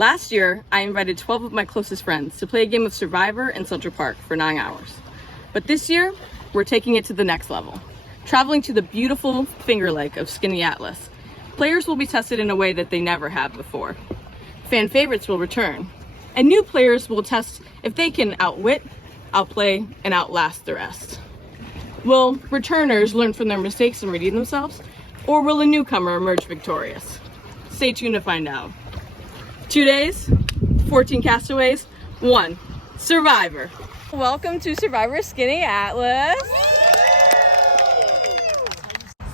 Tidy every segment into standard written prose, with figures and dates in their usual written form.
Last year, I invited 12 of my closest friends to play a game of Survivor in Central Park for 9 hours. But this year, we're taking it to the next level. Traveling to the beautiful Finger Lake of Skaneateles, players will be tested in a way that they never have before. Fan favorites will return, and new players will test if they can outwit, outplay, and outlast the rest. Will returners learn from their mistakes and redeem themselves, or will a newcomer emerge victorious? Stay tuned to find out. 2 days, 14 castaways, 1 survivor. Welcome to Survivor Skaneateles.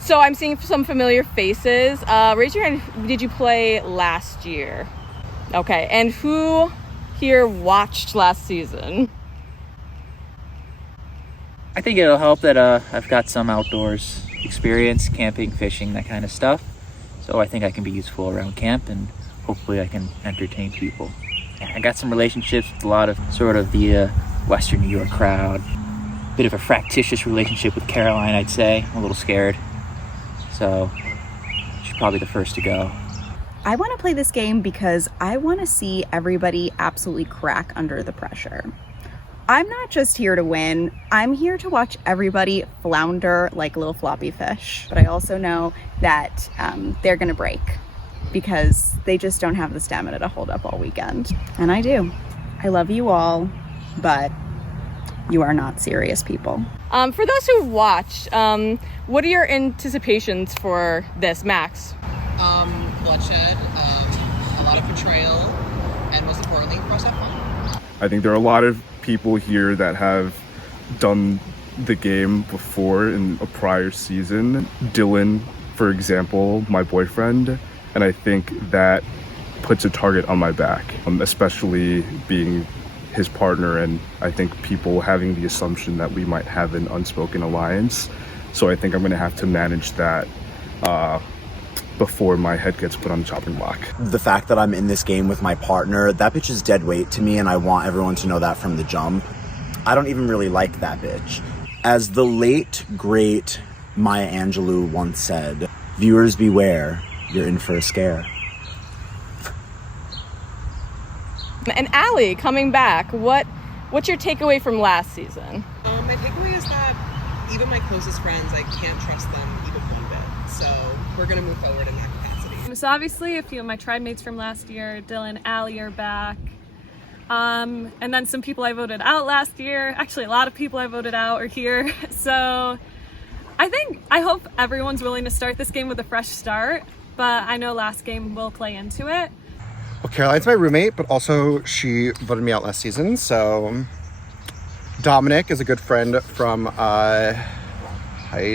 So I'm seeing some familiar faces. Raise your hand, did you play last year? Okay, and who here watched last season? I think it'll help that I've got some outdoors experience, camping, fishing, that kind of stuff. So I think I can be useful around camp, and hopefully I can entertain people. I got some relationships with a lot of sort of the Western New York crowd. Bit of a fractious relationship with Caroline, I'd say. I'm a little scared. So she's probably the first to go. I want to play this game because I want to see everybody absolutely crack under the pressure. I'm not just here to win, I'm here to watch everybody flounder like little floppy fish. But I also know that they're gonna break because they just don't have the stamina to hold up all weekend. And I do. I love you all, but you are not serious people. For those who watched, what are your anticipations for this, Max? Bloodshed, a lot of betrayal, and most importantly, for us to have fun. I think there are a lot of people here that have done the game before in a prior season. Dylan, for example, my boyfriend, and I think that puts a target on my back, especially being his partner, and I think people having the assumption that we might have an unspoken alliance. So I think I'm gonna have to manage that before my head gets put on the chopping block. The fact that I'm in this game with my partner, that bitch is dead weight to me, and I want everyone to know that from the jump. I don't even really like that bitch. As the late, great Maya Angelou once said, viewers beware, you're in for a scare. And Allie, coming back, what's your takeaway from last season? My takeaway is that even my closest friends, I can't trust them even one bit. So we're gonna move forward in that capacity. So obviously a few of my tribe mates from last year, Dylan, Allie are back. And then some people I voted out last year. Actually, a lot of people I voted out are here. So I hope everyone's willing to start this game with a fresh start, but I know last game will play into it. Well, Caroline's my roommate, but also she voted me out last season. So Dominic is a good friend from high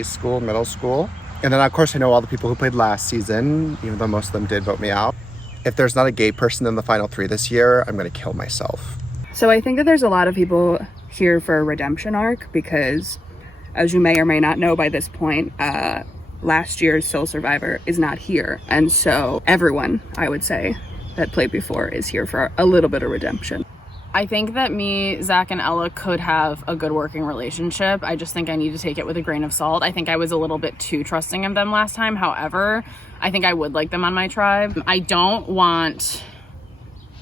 school, middle school. And then, of course, I know all the people who played last season, even though most of them did vote me out. If there's not a gay person in the final 3 this year, I'm going to kill myself. So I think that there's a lot of people here for a redemption arc because, as you may or may not know by this point, last year's Soul Survivor is not here. And so everyone, I would say, that played before is here for a little bit of redemption. I think that me, Zach, and Ella could have a good working relationship. I just think I need to take it with a grain of salt. I think I was a little bit too trusting of them last time. However, I think I would like them on my tribe. I don't want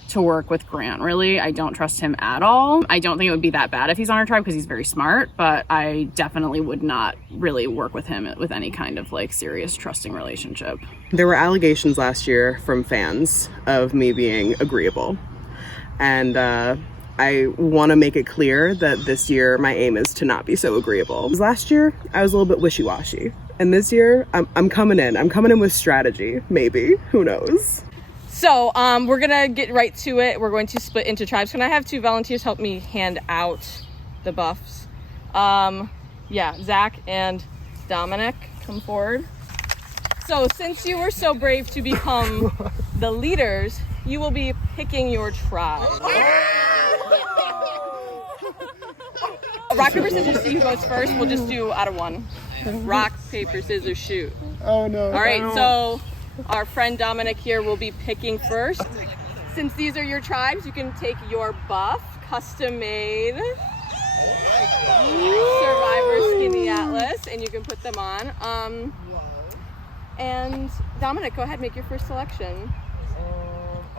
to work with Grant, really. I don't trust him at all. I don't think it would be that bad if he's on our tribe because he's very smart, but I definitely would not really work with him with any kind of like serious trusting relationship. There were allegations last year from fans of me being agreeable. And I want to make it clear that this year my aim is to not be so agreeable. Last year, I was a little bit wishy-washy. And this year, I'm coming in. I'm coming in with strategy, maybe. Who knows? So we're gonna get right to it. We're going to split into tribes. Can I have 2 volunteers help me hand out the buffs? Yeah, Zach and Dominic, come forward. So since you were so brave to become the leaders, you will be picking your tribe. Rock, paper, scissors, see who goes first. We'll just do out of 1. Rock, paper, scissors, shoot. Oh no. All right, so our friend Dominic here will be picking first. Since these are your tribes, you can take your buff, custom made Survivor Skaneateles, and you can put them on. And Dominic, go ahead, make your first selection.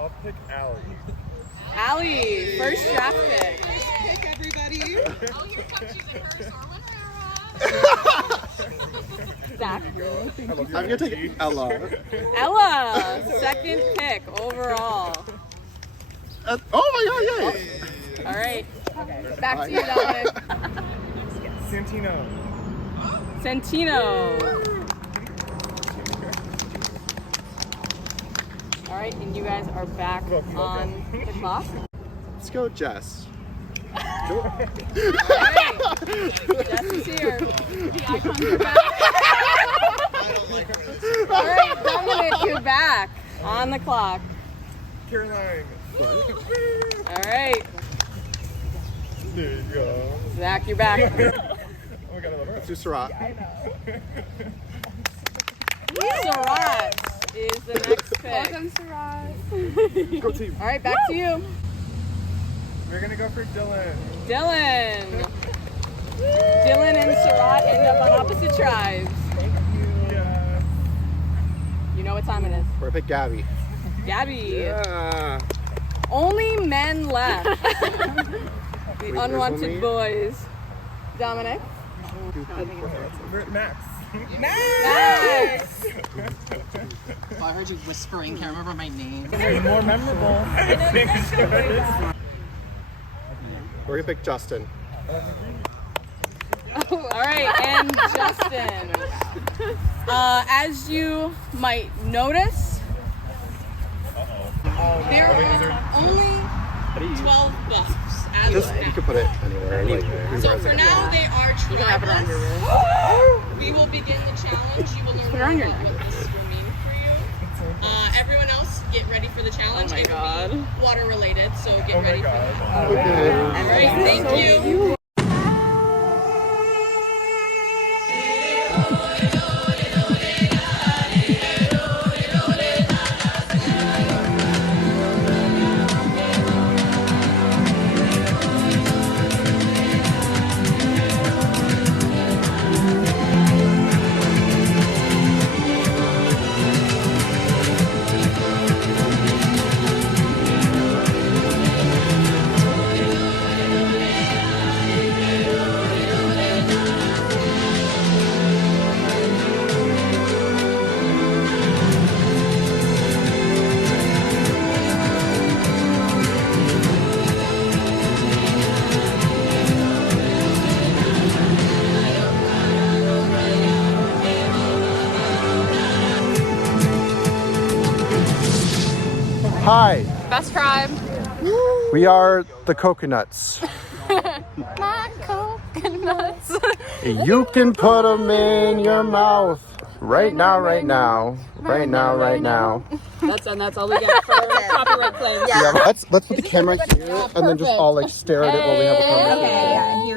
I'll pick Allie. Allie, first draft pick. Pick everybody. Oh, you're choosing hers or Zach. I'm gonna take Ella. Ella, second pick overall. Oh my god, yay! All right, back to you, Dominic. Santino. Santino. All right, and you guys are back on the clock. Let's go, Jess. All right, Jess is here. The icons are back. All right, Dominic, you're back on the clock. Caroline. All right, There you go. Zach, you're back. Oh my god, I love her. Let's do Surat. Surat is the next pick. Welcome, Sarai. Go team. All right, back to you. We're gonna go for Dylan. Dylan. Dylan and Surat end up on opposite tribes. Yeah. You know what time it is. We're gonna pick Gabby. Gabby. Yeah. Only men left. The Wait, unwanted there's boys. Dominic. Max. Max. Oh, I heard you whispering. Can't remember my name. More memorable. We're gonna pick Justin. All right, and Justin. As you might notice, there are only 12 buffs as Just of you now. can put it anywhere. Like, So for now, they are tribeless. We will begin the challenge. You will learn more about what this will mean for you. Everyone else, get ready for the challenge. It will be water related, so get ready for that. All right, thank you. hi, Best tribe. we are the Coconuts. My coconuts. You can put them in your mouth right now, right now, right now, right now. That's all we get for copyright claims. Yeah, let's put the camera here and then just all like stare at it while we have a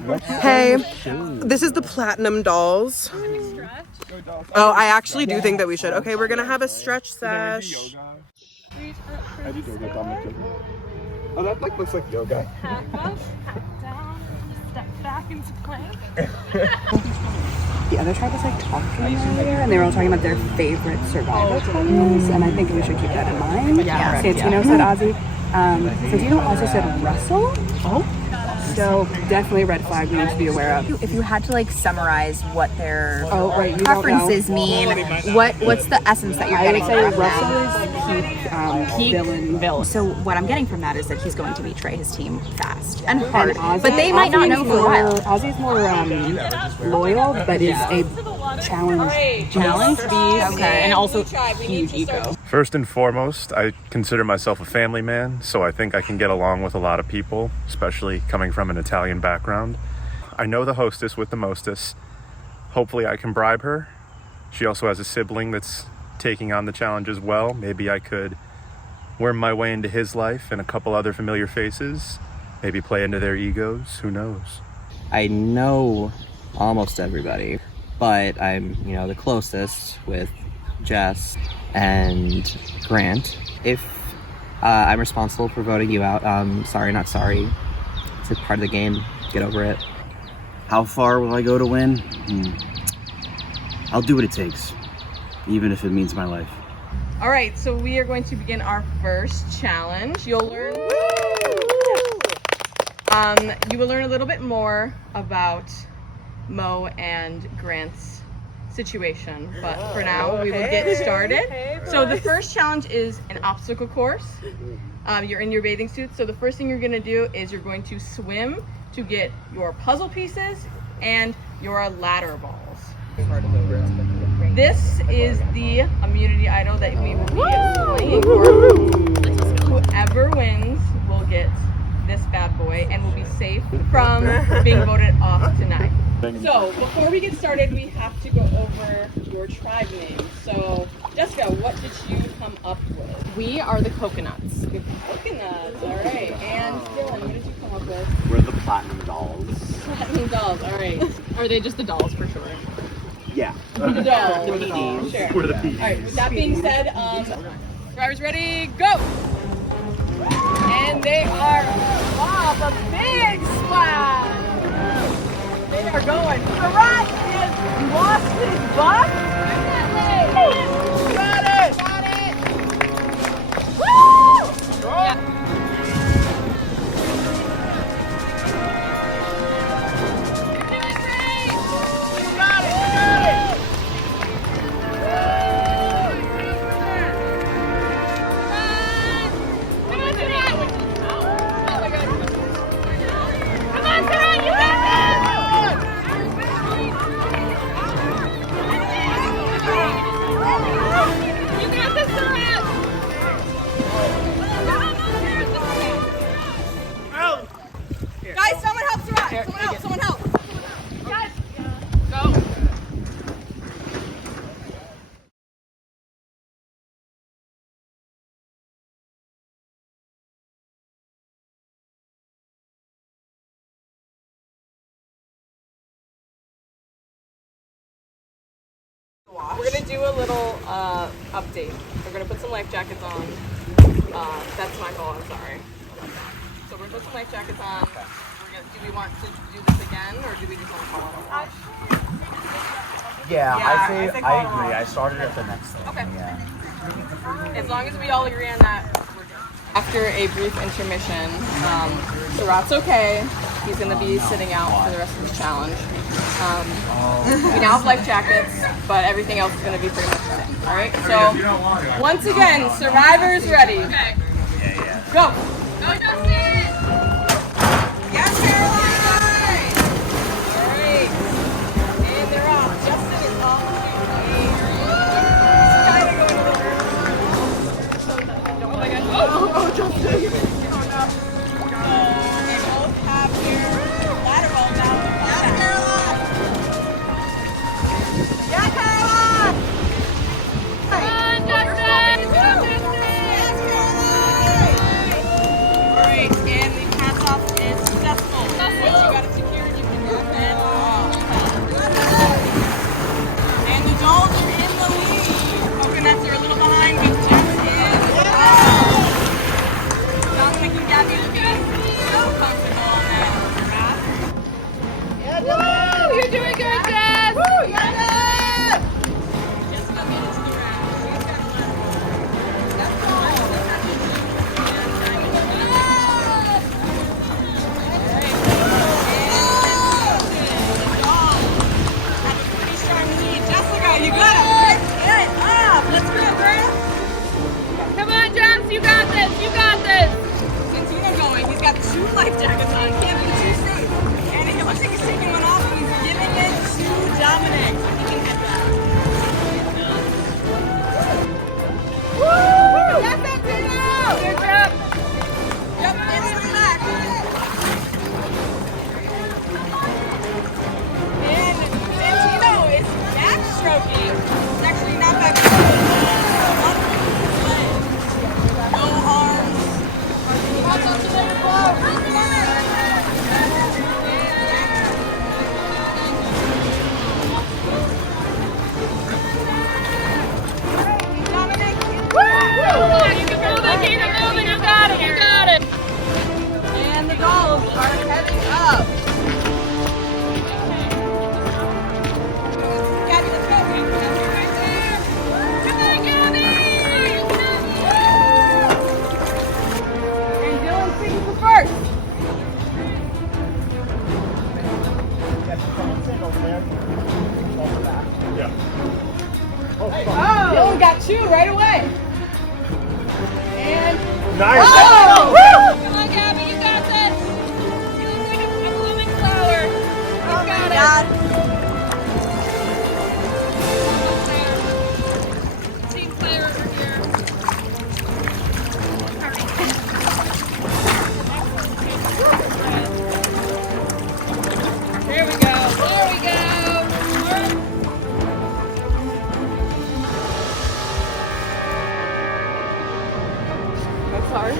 conversation. Hey, this is the Platinum Dolls. Oh, I actually do think that we should. Okay, we're gonna have a stretch sesh. I do yoga, Dominic yoga. Oh, that like looks like yoga. Half up, half down, step back into plank. The other tribe was like talking earlier, and they were all talking about their favorite survival times, and I think we should keep that in mind. Yeah. Santino said Ozzy. Santino also said Russell. Oh. So definitely a red flag we need to be aware of. If you had to like summarize what their You preferences mean, what's the essence that you're I getting would say from Russell that? is peak villain. So what I'm getting from that is that he's going to betray his team fast and hard, And Ozzy, but they might not know for a while. Ozzy's more loyal, but is a challenge beast, and also huge ego. First and foremost, I consider myself a family man, so I think I can get along with a lot of people, especially coming from an Italian background. I know the hostess with the mostess. Hopefully I can bribe her. She also has a sibling that's taking on the challenge as well. Maybe I could worm my way into his life and a couple other familiar faces. Maybe play into their egos, who knows? I know almost everybody, but I'm, the closest with Jess and Grant. If I'm responsible for voting you out, sorry, not sorry. It's a part of the game. Get over it. How far will I go to win? I'll do what it takes, even if it means my life. All right, so we are going to begin our first challenge. You'll learn. You will learn a little bit more about Mo and Grant's situation, but for now we will get started. So the first challenge is an obstacle course. You're in your bathing suit, so the first thing you're going to do is you're going to swim to get your puzzle pieces and your ladder balls. This is the immunity idol that we will be playing for. Whoever wins will get this bad boy and will be safe from being voted off tonight. So before we get started, we have to go over your tribe names. So Jessica, what did you come up with? We are the coconuts. Coconuts, all right. And Dylan, what did you come up with? We're the platinum dolls. Platinum dolls, all right. Are they just the dolls for sure? Yeah. The dolls. We're the dolls. Sure. We're the PDs. All right, with that being said, drivers ready, go! And they are off a big splash! They are going. Karat has lost his butt. Got it! Got it! Woo! Yeah. Guys, someone help Suraj! Someone help! Guys! Go! We're gonna do a little update. We're gonna put some life jackets on. That's my fault, I'm sorry. So we're gonna put some life jackets on. Do we want to do this again, or do we just want to call it off? Yeah, I agree. call it I started at the next thing. Okay. Yeah. As long as we all agree on that, we're good. After a brief intermission, Surat's okay. He's gonna be sitting out for the rest of the challenge. We now have life jackets, but everything else is gonna be pretty much the same. All right. So once again, survivors ready. Okay. Go. Go, Justin. Yes, Caroline! Alright. And they're off. Justin is off to Oh my gosh. Oh, Justin. Oh no. So they both have their ladder balls now. Yes, Caroline! Yeah, Caroline! Come on, Justin! Yes, Caroline! Alright, and the pass off is successful. Once you got it secured, you can go ahead. And the dolls are in the lead. Coconuts are a little behind, but Jess is Dominic and Gabby will be so comfortable on that. Woo! You're doing good, Jess! Woo! You got it! Jessica made it to the round. She's got a ladder. That's all. You got it! Get it up! Let's go, girl! Come on, Jess! You got this! You got this! Santino going. He's got 2 life jackets on. Can't be too safe. And it looks like he's taking one off and he's giving it to Dominic. He can get that. Woo! Yes, Santino! Good job! Yep, into the back. And Santino is backstroking. It's actually not that good. No arms. What's up to their flow? Dominic. Woo! Keep it moving, you got it. Nice. Oh! Woo! Come on, Gabby, you got this. You look like a blooming flower. You got it. Team player over here. There we go. There we go. That's hard.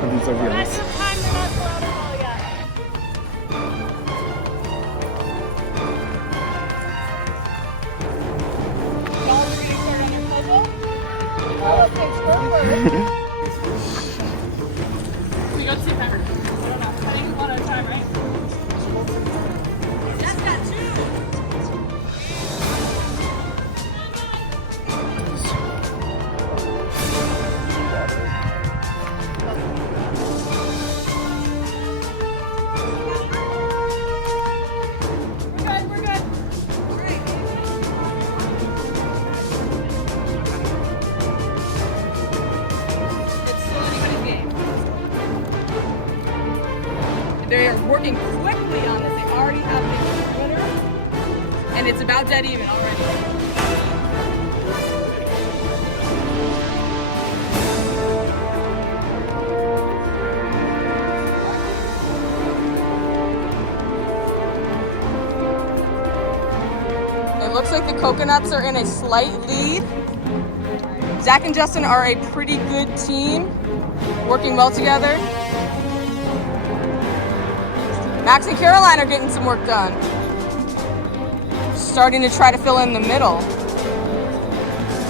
Nothing's over That's else. the time they're not allowed to ball yet. Y'all are getting started on your puzzle? Oh, thanks, We go to see Pepper. I don't know. I think one at a time, right? Jess got 2. We're good. It's still anybody's game. They're working quickly on this. They already have the winner, and it's about dead even already. It looks like the coconuts are in a slight lead. Zach and Justin are a pretty good team, working well together. Max and Caroline are getting some work done. Starting to try to fill in the middle.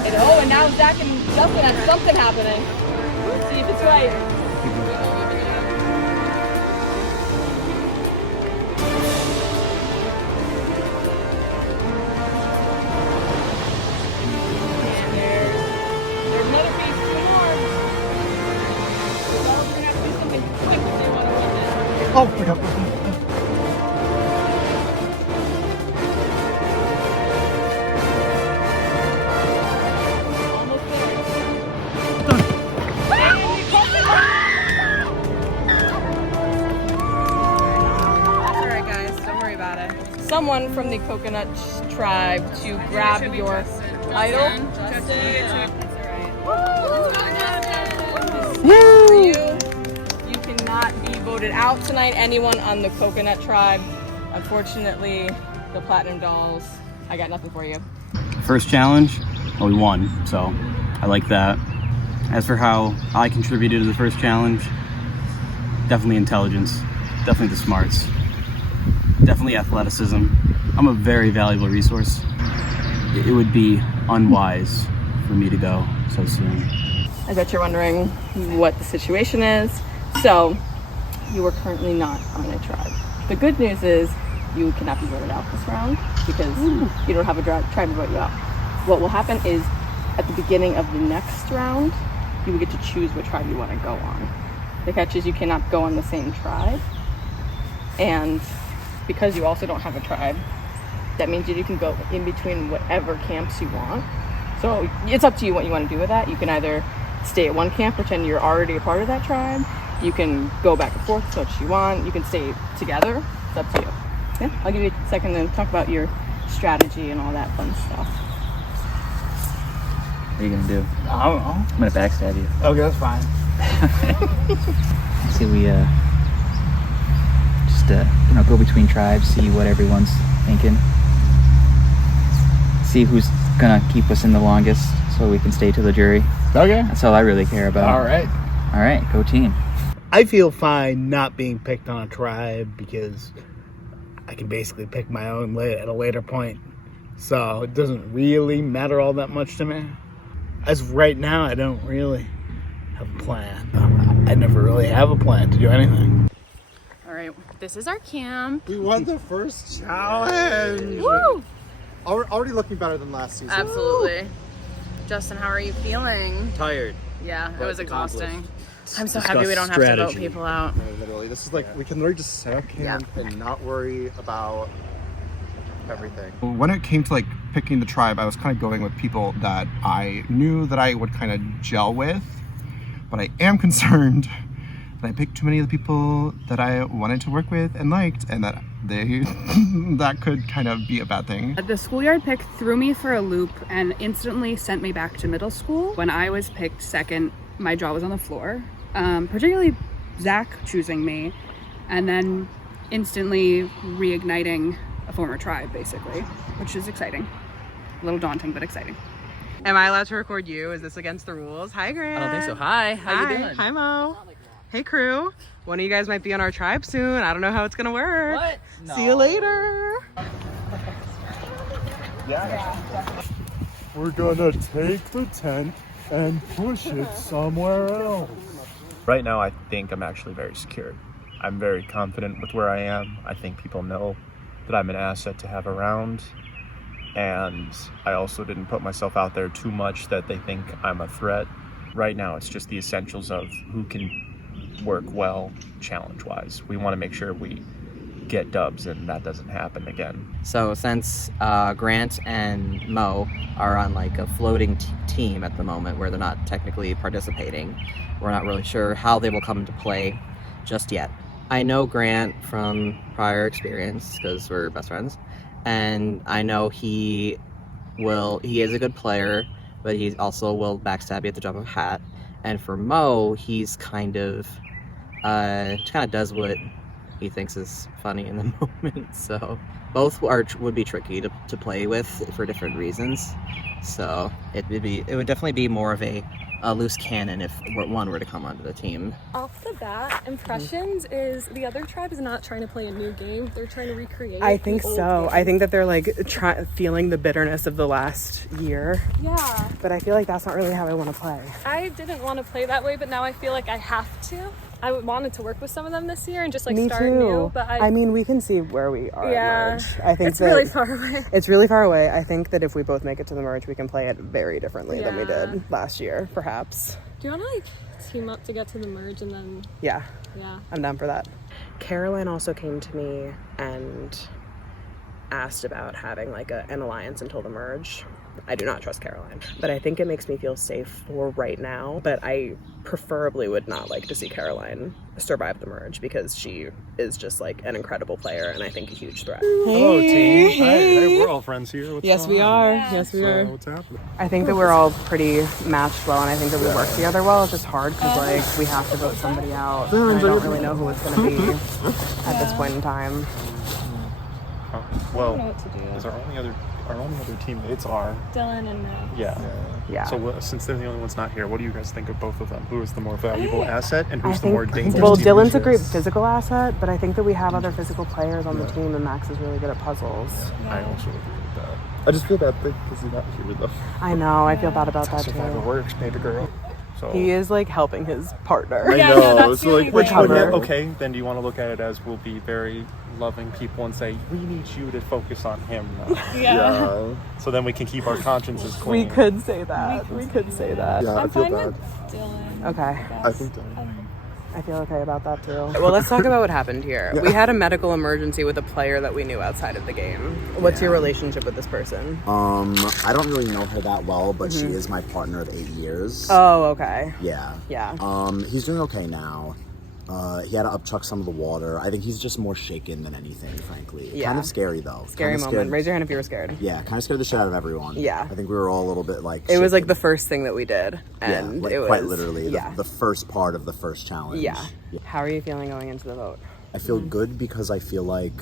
And now Zach and Justin have something happening. Let's see if it's right. There's another piece, 2 more. Well, we're gonna have to do something quick if they want to win this. Oh, forgot. Almost there. That's alright, guys. Don't worry about it. Someone from the coconut tribe to grab your idol. You cannot be voted out tonight. Anyone on the coconut tribe. Unfortunately, the platinum dolls. I got nothing for you. First challenge, well, we won, so I like that. As for how I contributed to the first challenge, definitely intelligence, definitely the smarts, definitely athleticism. I'm a very valuable resource. It would be unwise for me to go so soon. I bet you're wondering what the situation is. So, you are currently not on a tribe. The good news is you cannot be voted out this round because you don't have a tribe to vote you out. What will happen is at the beginning of the next round, you will get to choose what tribe you want to go on. The catch is you cannot go on the same tribe. And because you also don't have a tribe, that means that you can go in between whatever camps you want. So it's up to you what you want to do with that. You can either stay at one camp, pretend you're already a part of that tribe. You can go back and forth, so what you want. You can stay together. It's up to you. Yeah, I'll give you a second to talk about your strategy and all that fun stuff. What are you gonna do? I don't know. I'm gonna backstab you. Okay, that's fine. See, we just go between tribes, see what everyone's thinking, see who's gonna keep us in the longest, so we can stay to the jury. Okay. That's all I really care about. All right. All right, go team. I feel fine not being picked on a tribe because I can basically pick my own at a later point. So it doesn't really matter all that much to me. As of right now, I don't really have a plan. I never really have a plan to do anything. All right, this is our camp. We won the first challenge. Woo! Already looking better than last season. Absolutely. Justin, how are you feeling? Tired. Yeah, it but was exhausting. accomplished. I'm so happy we don't have to vote people out. No, literally, this is like we can literally just set up camp and not worry about everything. When it came to like picking the tribe, I was kind of going with people that I knew that I would kind of gel with. but I am concerned that I picked too many of the people that I wanted to work with and liked, and that that could kind of be a bad thing. The schoolyard pick threw me for a loop and instantly sent me back to middle school. When I was picked second, my jaw was on the floor, particularly Zach choosing me, and then instantly reigniting a former tribe, basically, which is exciting. A little daunting, but exciting. Am I allowed to record you? Is this against the rules? Hi, Grant. I don't think so. Hi, how you doing? Hi, Mo. Hey, crew. One of you guys might be on our tribe soon. I don't know how it's gonna work. What? No. See you later. We're gonna take the tent and push it somewhere else. Right now, I think I'm actually very secure. I'm very confident with where I am. I think people know that I'm an asset to have around. And I also didn't put myself out there too much that they think I'm a threat. Right now, it's just the essentials of who can work well challenge-wise. We want to make sure we get dubs and that doesn't happen again. So since Grant and Mo are on like a floating team at the moment where they're not technically participating, we're not really sure how they will come into play just yet. I know Grant from prior experience because we're best friends, and I know he is a good player, but he also will backstab you at the drop of a hat. And for Mo, he's kind of does what he thinks is funny in the moment. So both would be tricky to play with for different reasons. So it would definitely be more of a loose cannon if one were to come onto the team. Off the bat, impressions is the other tribe is not trying to play a new game. They're trying to recreate. I think the old so. game. I think that they're like feeling the bitterness of the last year. Yeah. But I feel like that's not really how I want to play. I didn't want to play that way, but now I feel like I have to. I wanted to work with some of them this year and just like Me start too. new, but I mean, we can see where we are Yeah. at merge. I think It's really far away. It's really far away. I think that if we both make it to the merge, we can play it very differently than we Yeah. did last year, perhaps. Do you want to like team up to get to the merge and then? Yeah. Yeah. I'm down for that. Caroline also came to me and asked about having like an alliance until the merge. I do not trust Caroline, but I think it makes me feel safe for right now. But I preferably would not like to see Caroline survive the merge because she is just like an incredible player and I think a huge threat. Hello, team. Hey, we're all friends here. What's Yes, going we on? are. Yes, we are. What's happening? I think that we're all pretty matched well, and I think that we work together well. It's just hard because like we have to vote somebody out. And I don't really know who it's going to be at this point in time. Well, I don't know what to do. is our only other teammates are Dylan and Max. Yeah. So since they're the only ones not here, what do you guys think of both of them? Who is the more valuable asset and who's the more dangerous? Well, teammate? Dylan's a great physical asset, but I think that we have other physical players on the team, and Max is really good at puzzles. I also agree with that. I just feel bad because he's not here though. I know. I feel bad about that too. Survivor works, baby girl. So He is like helping his partner. I know. that's So like, really which good. one? Okay, then do you want to look at it as we'll be very loving people and say we need you to focus on him now? Yeah. So then we can keep our consciences clean. We could say that. We could say that. Yeah, I'm fine with Dylan. Okay. I think so. I feel okay about that too. Well, let's talk about what happened here. We had a medical emergency with a player that we knew outside of the game. What's your relationship with this person? I don't really know her that well, but she is my partner of 8 years. Oh, okay. Yeah. Yeah. He's doing okay now. He had to upchuck some of the water. I think he's just more shaken than anything, frankly. Yeah. Kind of scary, though. Scary Kinda moment. scared- Raise your hand if you were scared. Yeah, kind of scared the shit out of everyone. Yeah. I think we were all a little bit like... It was like shaken. the first thing that we did. And yeah, like, it was... quite literally. Yeah. The first part of the first challenge. Yeah. How are you feeling going into the vote? I feel good because I feel like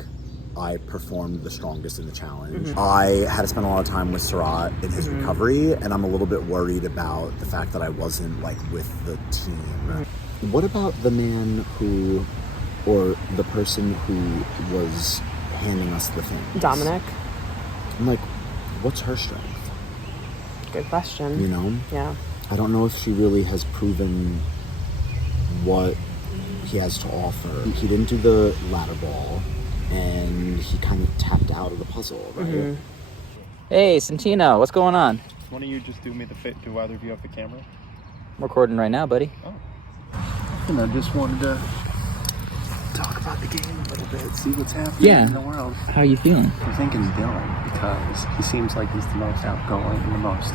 I performed the strongest in the challenge. I had to spend a lot of time with Surat in his recovery, and I'm a little bit worried about the fact that I wasn't like with the team. What about the man who, or the person who was handing us the thing? Dominic? I'm like, what's her strength? Good question. You know? Yeah. I don't know if she really has proven what he has to offer. He didn't do the ladder ball, and he kind of tapped out of the puzzle, right? Hey, Santino, what's going on? Why don't you just do me the fit? Do either of you have the camera? I'm recording right now, buddy. And I just wanted to talk about the game a little bit, see what's happening in the world. How are you feeling? I'm thinking Dylan because he seems like he's the most outgoing and the most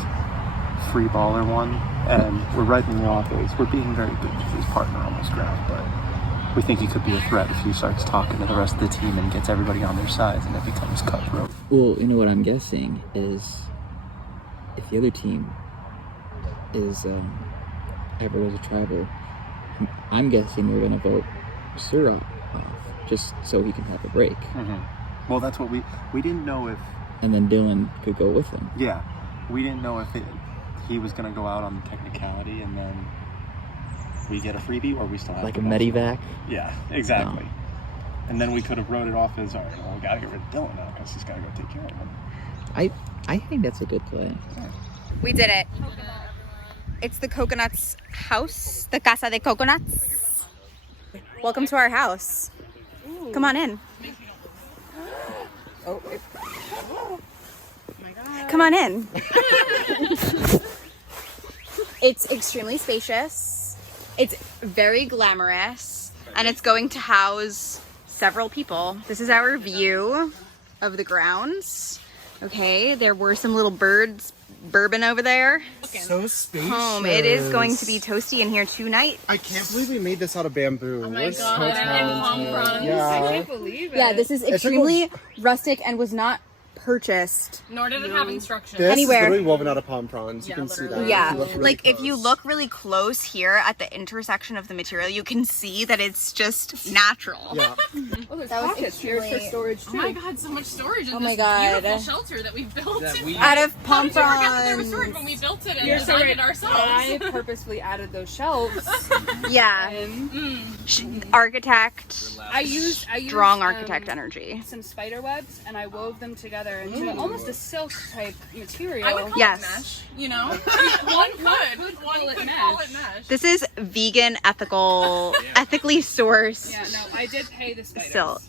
free baller one, and we're writing it off as we're being very good with his partner on this draft, but we think he could be a threat if he starts talking to the rest of the team and gets everybody on their side and it becomes cutthroat. Well, you know what I'm guessing is if the other team is ever was a tribal, I'm guessing we're going to vote Sir off just so he can have a break. Well, that's what we didn't know if... And then Dylan could go with him. Yeah. We didn't know if he was going to go out on the technicality and then we get a freebie, or we still have like to a medivac? Yeah, exactly. No. And then we could have wrote it off as, all right, well, we got to get rid of Dylan now because he's got to go take care of him. I think that's a good play. We did it. It's the Coconuts house, the Casa de Coconuts. Welcome to our house. Ooh. Come on in. Oh my God. Come on in. It's extremely spacious. It's very glamorous, and it's going to house several people. This is our view of the grounds. Okay, there were some little birds bourbon over there. So spacious. Home. It is going to be toasty in here tonight. I can't believe we made this out of bamboo. Oh my God, and palm fronds. Yeah. I can't believe it. Yeah, this is extremely rustic and was not purchased. Nor did it have instructions. This anywhere. is literally woven out of palm fronds. You can see that. Yeah, Really if you look really close here at the intersection of the material, you can see that it's just natural. Yeah. Oh, there's That was pockets here for storage too. Oh my God, so much storage in Oh this my God. beautiful shelter that we built. Out of palm How did you forget that there was fronds. storage when we built it and You're designed sorry, it ourselves? I purposefully added those shelves. Yeah. Architect. I used strong architect energy. Some spider webs, and I wove them together into almost a silk type material. I would call it mesh, you know? One could call it mesh. This is vegan, ethical, ethically sourced. Yeah, no, I did pay the spiders. Silk.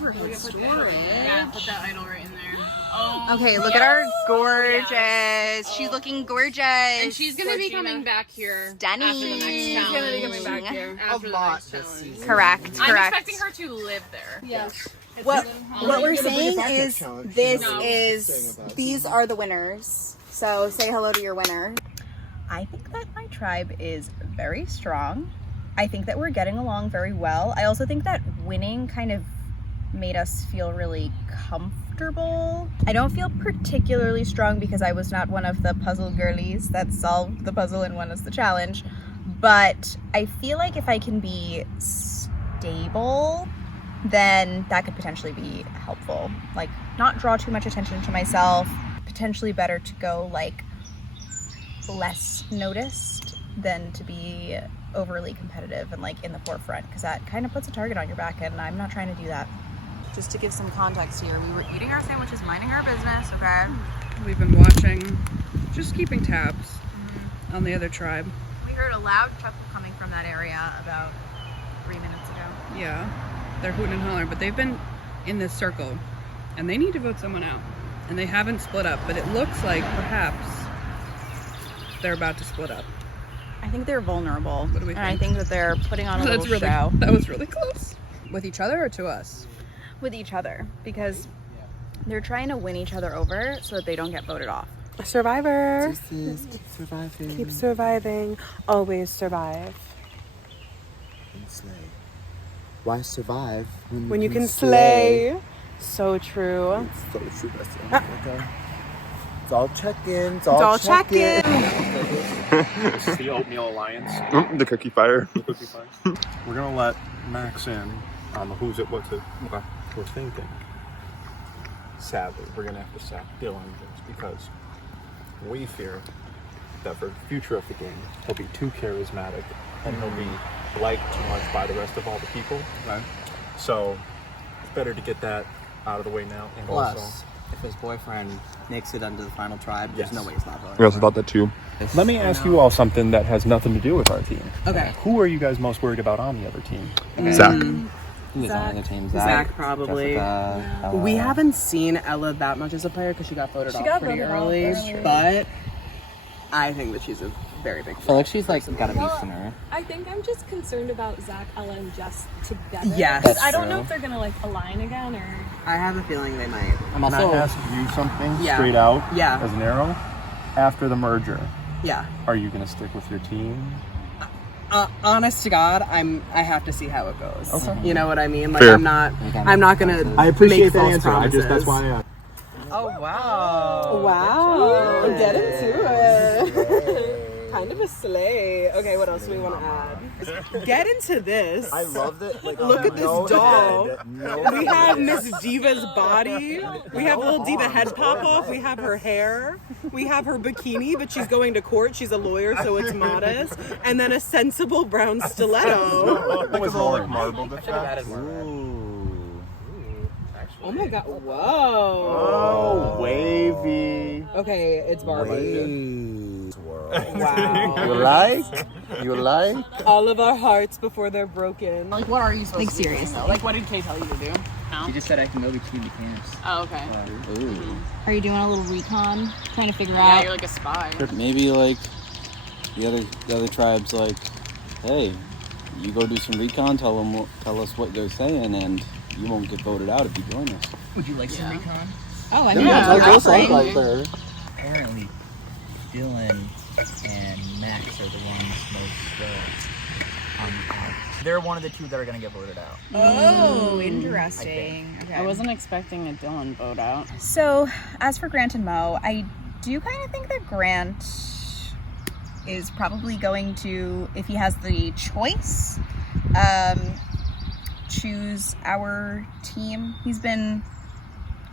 Yeah, put that idol right in there. Oh, Okay, look at our gorgeous. She's looking gorgeous. And she's gonna be coming back here Stunning. after the next challenge. She's gonna be coming back here after the next challenge. Correct. I'm expecting her to live there. Yes. What we're saying back is challenge. this No. is these are the winners. So say hello to your winner. I think that my tribe is very strong. I think that we're getting along very well. I also think that winning kind of made us feel really comfortable. I don't feel particularly strong because I was not one of the puzzle girlies that solved the puzzle and won us the challenge, but I feel like if I can be stable, then that could potentially be helpful. Like, not draw too much attention to myself, potentially better to go like less noticed than to be overly competitive and like in the forefront, because that kind of puts a target on your back, and I'm not trying to do that. Just to give some context here, we were eating our sandwiches, minding our business, okay? We've been watching, just keeping tabs on the other tribe. We heard a loud chuckle coming from that area about 3 minutes ago. Yeah, they're hooting and hollering, but they've been in this circle, and they need to vote someone out. And they haven't split up, but it looks like perhaps they're about to split up. I think they're vulnerable. What do we and I think? think that they're putting on a little show. That was really close. With each other or to us? With each other, because they're trying to win each other over so that they don't get voted off. Survivor. Keep surviving. Keep surviving. Always survive. And slay. Why survive When you can slay. So true. It's so true. Okay. It's all check-in. It's all check-in. This is the Oatmeal Alliance. The cookie fire. The cookie fire. We're gonna let Max in on the who's it, what's it. Okay. We're thinking, sadly, we're gonna have to sack Dylan just because we fear that for the future of the game, he'll be too charismatic and he'll be liked too much by the rest of all the people. Right. So it's better to get that out of the way now. And Plus, also, if his boyfriend makes it under the final tribe, there's no way he's not voting. I also thought that too. let me ask you all something that has nothing to do with our team. Okay. Who are you guys most worried about on the other team? Zach. Who's on the other team? Zach probably. Jessica, Ella. We haven't seen Ella that much as a player because she got voted off pretty early. But I think that she's a very big I feel like she's like gotta be sooner. I think I'm just concerned about Zach, Ella, and Jess together. Yes. Because I don't That's know true. if they're gonna like align again or. I have a feeling they might. I'm Can I also ask you something Yeah. straight out Yeah. as an arrow? After the merger, Yeah. Are you gonna stick with your team? Honest to God, I have to see how it goes. Okay. You know what I mean? Like Fair. I'm not gonna I appreciate make that false answer. promises. That's why. Oh wow! Wow! Get into it. Kind of a slay. Okay, what else do we want to add? Get into this. I love that. Like, Look at this no doll. head, no We have head. Miss Diva's body. We have little Diva head pop off. We have her hair. We have her bikini, but she's going to court. She's a lawyer, so it's modest. And then a sensible brown stiletto. Think of all like marbled effects. Oh my god! Whoa! Oh, wavy. Okay, it's Barbie. Wow. You like? All of our hearts before they're broken. Like, what are you supposed to do? seriously. Like, what did Kay tell you to do? No? She just said I can go between the camps. Oh, okay. Are you doing a little recon, trying to figure Yeah, out? you're like a spy. Maybe like the other tribes, like, hey, you go do some recon, tell us what they're saying, and you won't get voted out if you join us. Would you like some recon? Oh, I Yeah, know. that's Offering. Apparently, Dylan and Max are the ones most on the count. They're one of the two that are going to get voted out. Oh, interesting. Okay. I wasn't expecting a Dylan vote out. So, as for Grant and Mo, I do kind of think that Grant is probably going to, if he has the choice, choose our team. He's been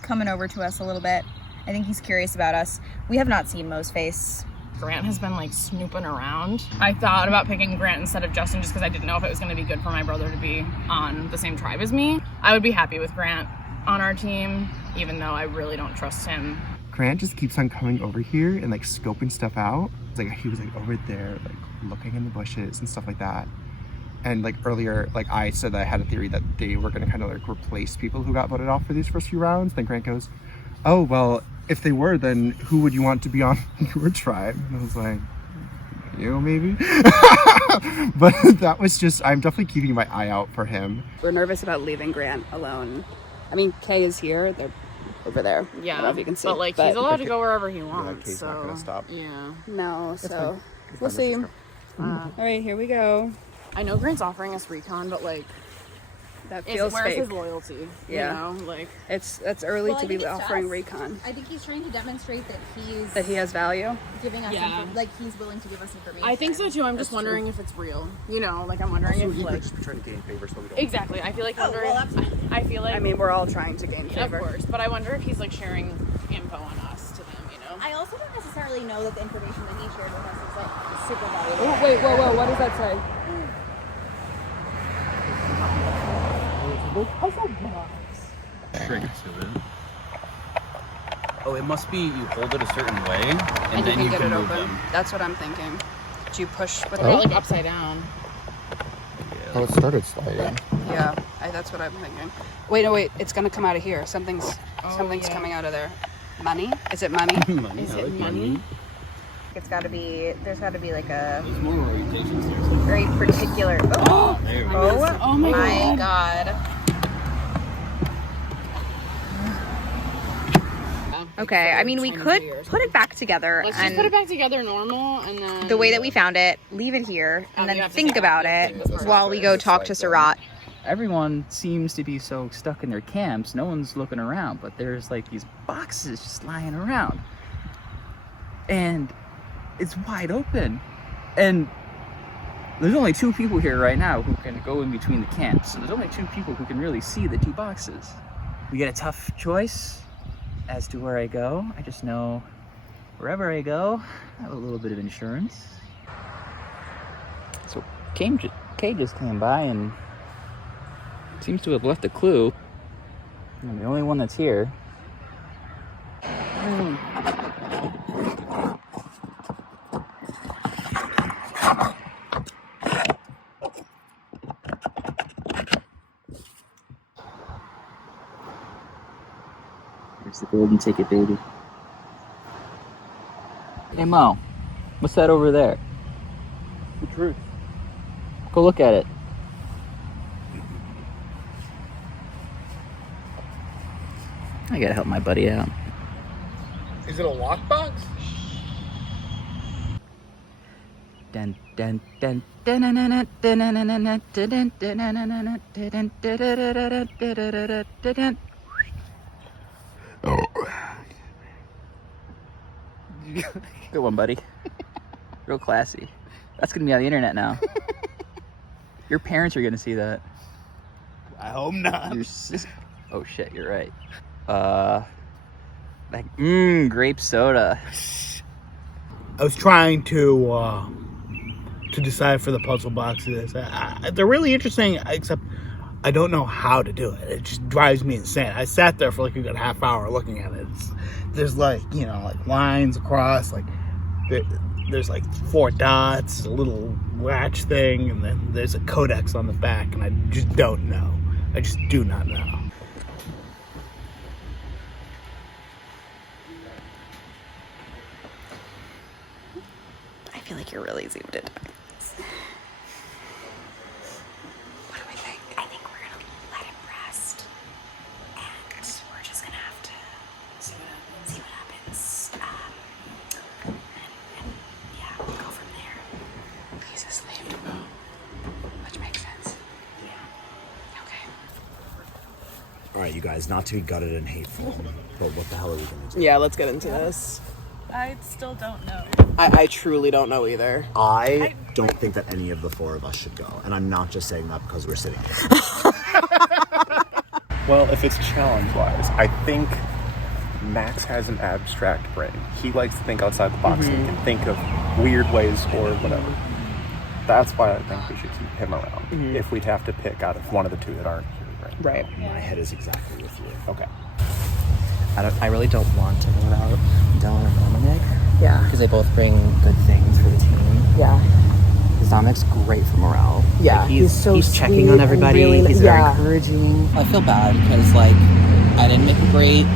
coming over to us a little bit. I think he's curious about us. We have not seen Mo's face. Grant has been like snooping around. I thought about picking Grant instead of Justin just because I didn't know if it was going to be good for my brother to be on the same tribe as me. I would be happy with Grant on our team, even though I really don't trust him. Grant just keeps on coming over here and like scoping stuff out. It's like he was like over there, like looking in the bushes and stuff like that. And like earlier, like I said that I had a theory that they were gonna kind of like replace people who got voted off for these first few rounds. Then Grant goes, "Oh well, if they were, then who would you want to be on your tribe?" And I was like, "You maybe." But that was just, I'm definitely keeping my eye out for him. We're nervous about leaving Grant alone. I mean, Kay is here. They're over there. Yeah, I don't know if you can see. but like he's allowed to go wherever he wants. Kay's so not gonna stop. yeah, No, It's so fine. we'll see. All right, here we go. I know Grant's offering us recon, but like, That feels where's fake. his loyalty? Yeah. You know, like That's early Well, I to be think it's offering Jess. recon. I think he's trying to demonstrate that That he has value. giving us Yeah. like he's willing to give us information. I think so too. I'm just wondering if it's real. You know, like I'm wondering if like just trying to gain favor so we don't. exactly. I feel like wondering. I feel like I mean, we're all trying to gain favor. of course, but I wonder if he's like sharing info on us to them. You know. I also don't necessarily know that the information that he shared with us is like super valuable. Oh, wait, whoa, what does that say? Shrink to it. Oh, it must be you hold it a certain way, and then you you can get can it move open. them. That's what I'm thinking. Do you push with Or it? like upside down. Oh, it started sliding. Yeah, that's what I'm thinking. Wait, no, wait. It's gonna come out of here. Something's yeah. coming out of there. Money? Is it money? Money, Is I it like money? It's got to be, there's got to be like a There's more orientation, seriously. very particular, oh, There we go. Oh my God. Okay, I mean, we could put it back together Let's just and put it back together normal, and then the way that we found it, leave it here, and we then have to think take about out it the thing. while we go talk to Surat. Everyone seems to be so stuck in their camps, no one's looking around, but there's like these boxes just lying around. And it's wide open. And there's only 2 people here right now who can go in between the camps. So there's only 2 people who can really see the 2 boxes. We get a tough choice as to where I go. I just know wherever I go, I have a little bit of insurance. So Kay just came by and seems to have left a clue. I'm the only one that's here. Here's the golden ticket, baby. Hey Mo, what's that over there? The truth. Go look at it. I gotta help my buddy out. Is it a lockbox? Dun, dun, dun, dun, dun, dun, dun, dun, dun, dun, dun, dun. Good one, buddy. Real classy. That's gonna be on the internet now. Your parents are gonna see that. I hope not. Oh shit, you're right. Grape soda. I was trying to decide for the puzzle boxes. They're really interesting, except I don't know how to do it. It just drives me insane. I sat there for like a good half hour looking at it. There's like, you know, like lines across, like there's like 4 dots, a little latch thing, and then there's a codex on the back, and I just don't know. I just do not know. I feel like you're really zoomed in. What do we think? I think we're gonna let him rest, and we're just gonna have to see what happens. And yeah, we'll go from there. He's asleep, which makes sense. Yeah. Okay. All right, you guys, not to be gutted and hateful, but what the hell are we gonna do? Yeah, let's get into this. I still don't know. I truly don't know either. I don't think that any of the 4 of us should go, and I'm not just saying that because we're sitting here. Well, if it's challenge-wise, I think Max has an abstract brain. He likes to think outside the box and can think of weird ways or whatever. That's why I think we should keep him around. If we'd have to pick out of one of the 2 that aren't here right now. My head is exactly with you. Okay. I really don't want to vote out Dylan and Dominic. Yeah. Because they both bring good things for the team. Yeah. Because Dominic's great for morale. Yeah, Like, he's checking sweet on everybody. and really- he's very yeah. encouraging. I feel bad because like I didn't make a great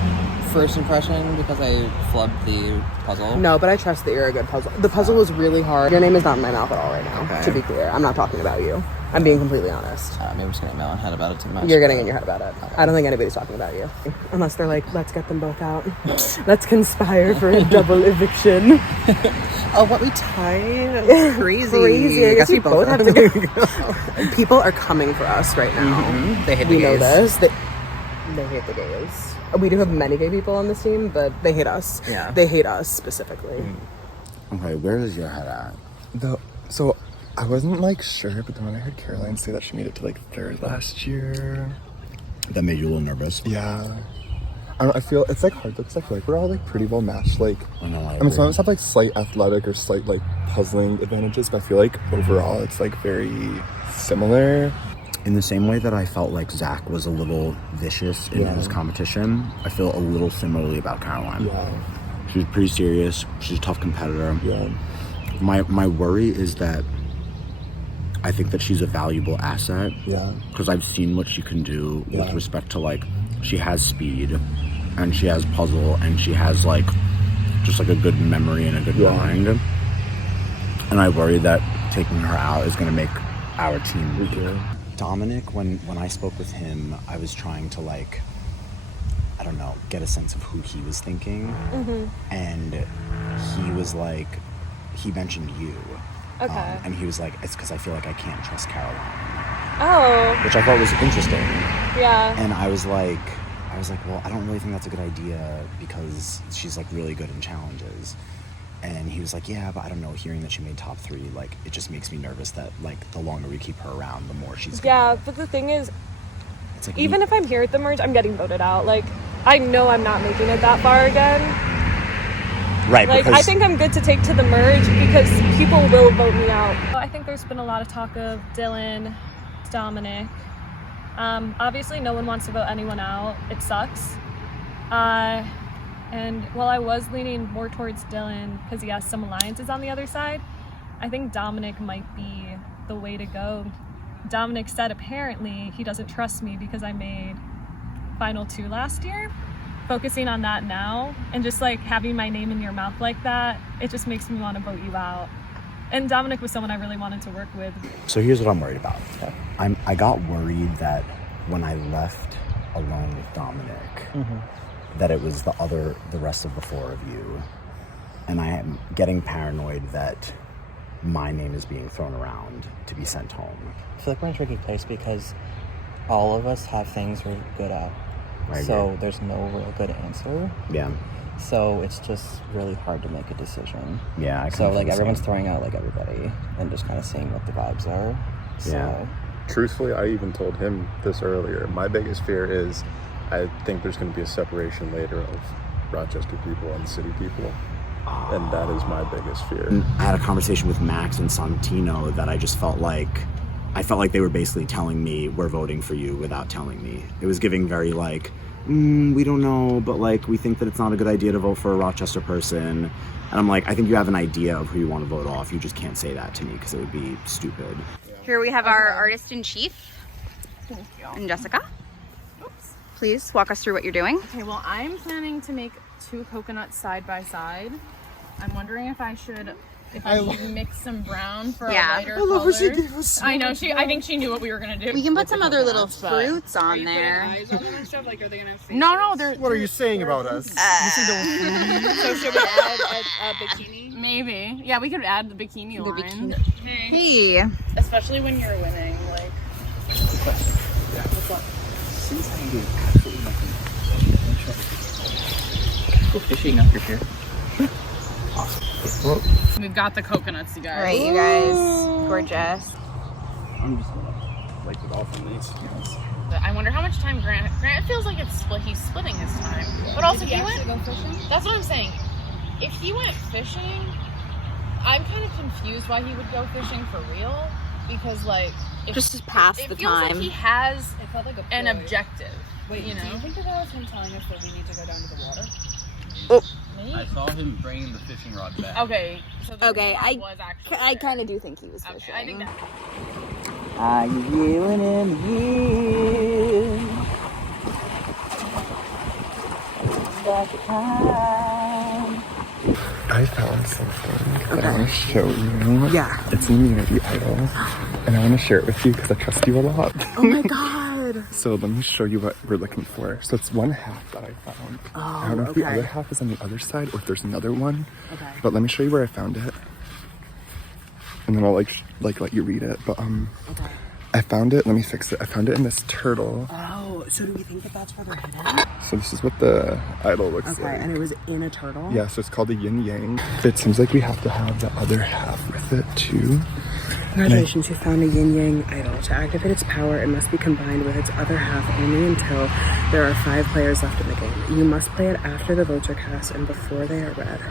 first impression because I flubbed the puzzle. No, but I trust that you're a good puzzle. The puzzle was really hard. Your name is not in my mouth at all right now, Okay. to be clear. I'm not talking about you. I'm being completely honest. Maybe I'm just getting my own head about it too much. You're getting in your head about it. I don't think anybody's talking about you. Unless they're like, let's get them both out. Let's conspire for a double eviction. Oh, what we tied? Crazy. I guess we both have to go. People are coming for us right now. They hate the We know gays. this. They hate the gays. We do have many gay people on this team, but they hate us. Yeah. They hate us specifically. Okay, where is your head at? So I wasn't like sure, but then when I heard Caroline say that she made it to like 3rd last year, That made you a little nervous? yeah. I feel it's like hard though because I feel like we're all like pretty well matched. Like, I know. I mean, some of us have like slight athletic or slight like puzzling advantages, but I feel like overall it's like very similar. In the same way that I felt like Zach was a little vicious in his competition, I feel a little similarly about Caroline. Yeah. She's pretty serious. She's a tough competitor. Yeah. My worry is that I think that she's a valuable asset. Yeah. Because I've seen what she can do with Yeah. respect to like, she has speed and she has puzzle and she has like, just like a good memory and a good mind. And I worry that taking her out is going to make our team weak. Dominic, when I spoke with him, I was trying to like, I don't know, get a sense of who he was thinking. And he was like, he mentioned you. Okay. And he was like, it's because I feel like I can't trust Caroline. Oh. Which I thought was interesting. Yeah. And I was like, well, I don't really think that's a good idea because she's like really good in challenges. And he was like, yeah, but I don't know, hearing that she made top 3, like, it just makes me nervous that, like, the longer we keep her around, the more she's Yeah, but the thing is, it's like even if I'm here at the merge, I'm getting voted out. Like, I know I'm not making it that far again. Right, Like, I think I'm good to take to the merge because people will vote me out. I think there's been a lot of talk of Dylan, Dominic. Obviously, no one wants to vote anyone out. It sucks. And while I was leaning more towards Dylan because he has some alliances on the other side, I think Dominic might be the way to go. Dominic said apparently he doesn't trust me because I made Final 2 last year. Focusing on that now and just like having my name in your mouth like that, it just makes me want to vote you out. And Dominic was someone I really wanted to work with. So here's what I'm worried about. I got worried that when I left alone with Dominic, that it was the rest of the 4 of you. And I am getting paranoid that my name is being thrown around to be sent home. I feel like we're in a tricky place because all of us have things we're good at. I So agree. there's no real good answer. Yeah. So it's just really hard to make a decision. Yeah, I So kinda like feel the everyone's same. throwing out like everybody and just kind of seeing what the vibes are. So Truthfully, I even told him this earlier. My biggest fear is I think there's going to be a separation later of Rochester people and city people. And that is my biggest fear. I had a conversation with Max and Santino that I just felt like they were basically telling me we're voting for you without telling me. It was giving very like, we don't know, but like we think that it's not a good idea to vote for a Rochester person. And I'm like, I think you have an idea of who you want to vote off. You just can't say that to me because it would be stupid. Here we have our artist-in-chief, and Jessica. Please walk us through what you're doing. Okay, well, I'm planning to make 2 coconuts side by side. I'm wondering if I should mix some brown for a lighter color. I know, I think she knew what we were gonna do. We can put some other little fruits on there. No, they're. What are you saying about us? So should we add a bikini? Maybe. Yeah, we could add the bikini line. Hey. Especially when you're winning, like. Since I'm doing absolutely nothing, go fishing after here. Awesome. We've got the coconuts, you guys. All right, you guys. Gorgeous. I'm just gonna like it off on these. I wonder how much time Grant feels like he's splitting his time. But also, he went. Go fishing? That's what I'm saying. If he went fishing, I'm kind of confused why he would go fishing for real. Because like, Just to pass it the feels time. like he has felt like an objective. Wait, you know? do you think that was him telling us that we need to go down to the water? Oh. I saw him bringing the fishing rod back. Okay. So the Okay, fishing rod was actually I kind of do think he was fishing. Okay, I think that. Are you reeling in the wind? Back at time. I found something that I want to show you. Yeah. It's an Immunity Idol, and I want to share it with you because I trust you a lot. Oh my god. So let me show you what we're looking for. So it's one half that I found. I don't know if the other half is on the other side or if there's another one. Okay. But let me show you where I found it, and then I'll like let you read it. But Okay. I found it. Let me fix it. I found it in this turtle. Oh, so do we think that that's where they're hidden? So this is what the idol looks like. Okay, and it was in a turtle? Yeah, so it's called a yin yang. It seems like we have to have the other half with it too. Congratulations, you found a yin yang idol. To activate its power, it must be combined with its other half only until there are 5 players left in the game. You must play it after the votes are cast and before they are read,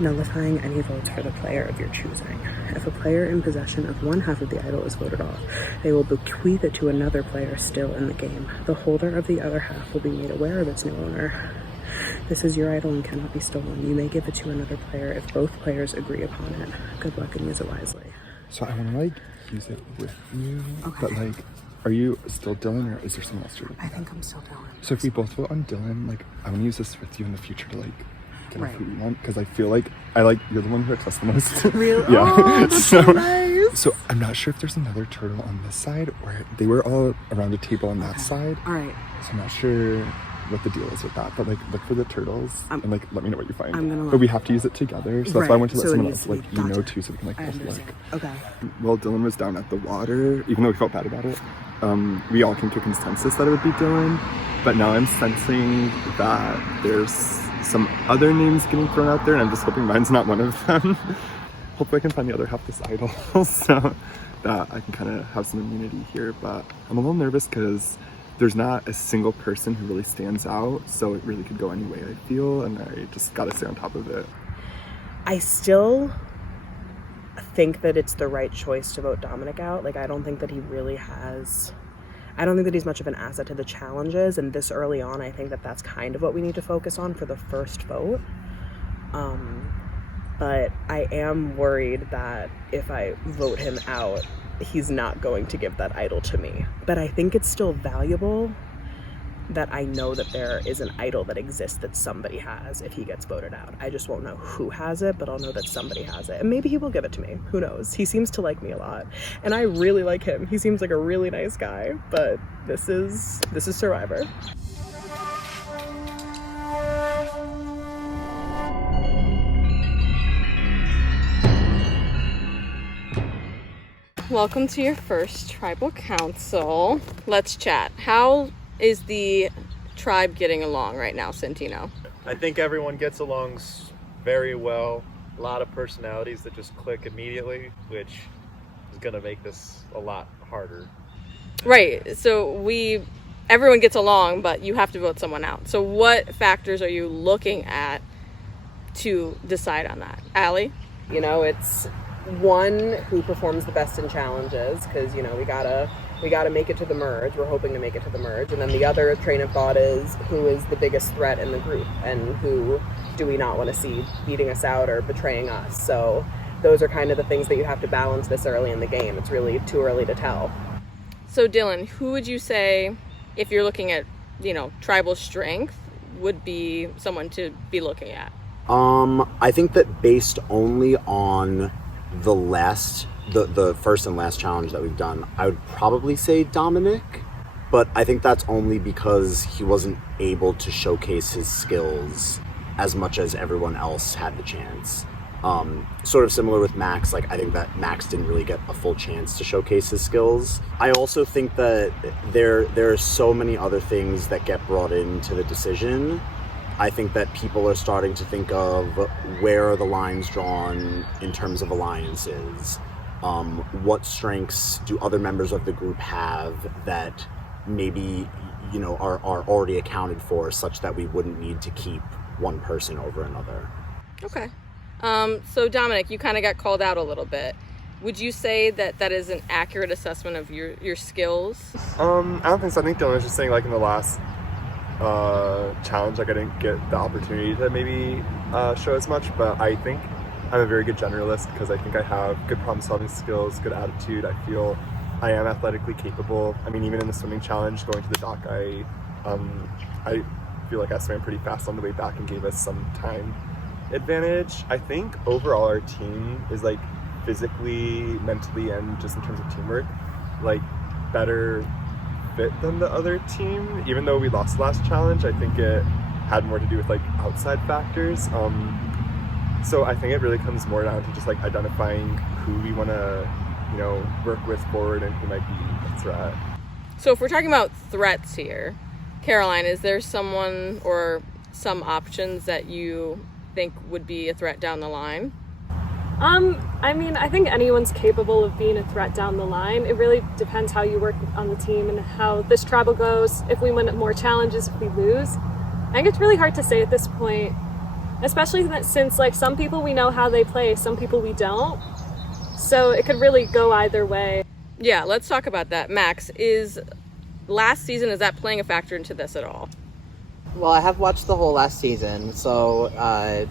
nullifying any votes for the player of your choosing. If a player in possession of one half of the idol is voted off, they will bequeath it to another player still in the game. The holder of the other half will be made aware of its new owner. This is your idol and cannot be stolen. You may give it to another player if both players agree upon it. Good luck and use it wisely. So I want to like use it with you. Okay. But like, are you still Dylan or is there someone else you're looking I think I'm still Dylan. So if we both vote on Dylan, like I want to use this with you in the future to like get Right. who we want because I feel like you're the one who I trust the most. Really? Yeah. Oh, that's so nice. So I'm not sure if there's another turtle on this side or they were all around a table on that side. All right. So I'm not sure what the deal is with that, but like look for the turtles and like let me know what you find. I'm gonna but we have to use it together, so that's why I want to let So it someone needs else to be- like you know gotcha. too, so we can like I both look. understand. Okay. Well, Dylan was down at the water, even though we felt bad about it. We all came to a consensus that it would be Dylan, but now I'm sensing that there's some other names getting thrown out there, and I'm just hoping mine's not one of them. Hopefully I can find the other half of this idol, so that I can kind of have some immunity here, but I'm a little nervous because there's not a single person who really stands out, so it really could go any way I feel, and I just gotta stay on top of it. I still think that it's the right choice to vote Dominic out. Like, I don't think that he really has... I don't think that he's much of an asset to the challenges, and this early on, I think that that's kind of what we need to focus on for the first vote. But I am worried that if I vote him out, he's not going to give that idol to me. But I think it's still valuable that I know that there is an idol that exists that somebody has if he gets voted out. I just won't know who has it, but I'll know that somebody has it. And maybe he will give it to me. Who knows? He seems to like me a lot. And I really like him. He seems like a really nice guy. But this is Survivor. welcome to your first tribal council. Let's chat. How is the tribe getting along right now, Santino? I think everyone gets along very well. A lot of personalities that just click immediately, which is going to make this a lot harder. Right. So everyone gets along, but you have to vote someone out. So what factors are you looking at to decide on that? Allie? You know, it's one, who performs the best in challenges, because, you know, we gotta make it to the merge. We're hoping to make it to the merge. And then the other train of thought is, who is the biggest threat in the group, and who do we not want to see beating us out or betraying us? So those are kind of the things that you have to balance this early in the game. It's really too early to tell. So Dylan, who would you say, if you're looking at, you know, tribal strength, would be someone to be looking at? I think that based only on the first and last challenge that we've done, I would probably say Dominic, but I think that's only because he wasn't able to showcase his skills as much as everyone else had the chance. Sort of similar with Max, like I think that Max didn't really get a full chance to showcase his skills. I also think that there are so many other things that get brought into the decision. I think that people are starting to think of where are the lines drawn in terms of alliances. What strengths do other members of the group have that maybe, you know, are already accounted for, such that we wouldn't need to keep one person over another. Okay. So Dominic, you kind of got called out a little bit. Would you say that that is an accurate assessment of your skills? I don't think so. I think Dylan was just saying, like, in the last challenge, like, I didn't get the opportunity to maybe show as much, but I think I'm a very good generalist because I think I have good problem-solving skills, good attitude. I feel I am athletically capable. I mean, even in the swimming challenge, going to the dock, I feel like I swam pretty fast on the way back and gave us some time advantage. I think overall our team is, like, physically, mentally, and just in terms of teamwork, like, better fit than the other team. Even though we lost the last challenge, I think it had more to do with, like, outside factors. So I think it really comes more down to just, like, identifying who we want to, you know, work with forward and who might be a threat. So if we're talking about threats here, Caroline, is there someone or some options that you think would be a threat down the line? I mean, I think anyone's capable of being a threat down the line. It really depends how you work on the team and how this tribal goes, if we win more challenges, if we lose. I think it's really hard to say at this point, especially since, like, some people we know how they play, some people we don't. So it could really go either way. Yeah, let's talk about that. Max, is last season, is that playing a factor into this at all? Well, I have watched the whole last season, so I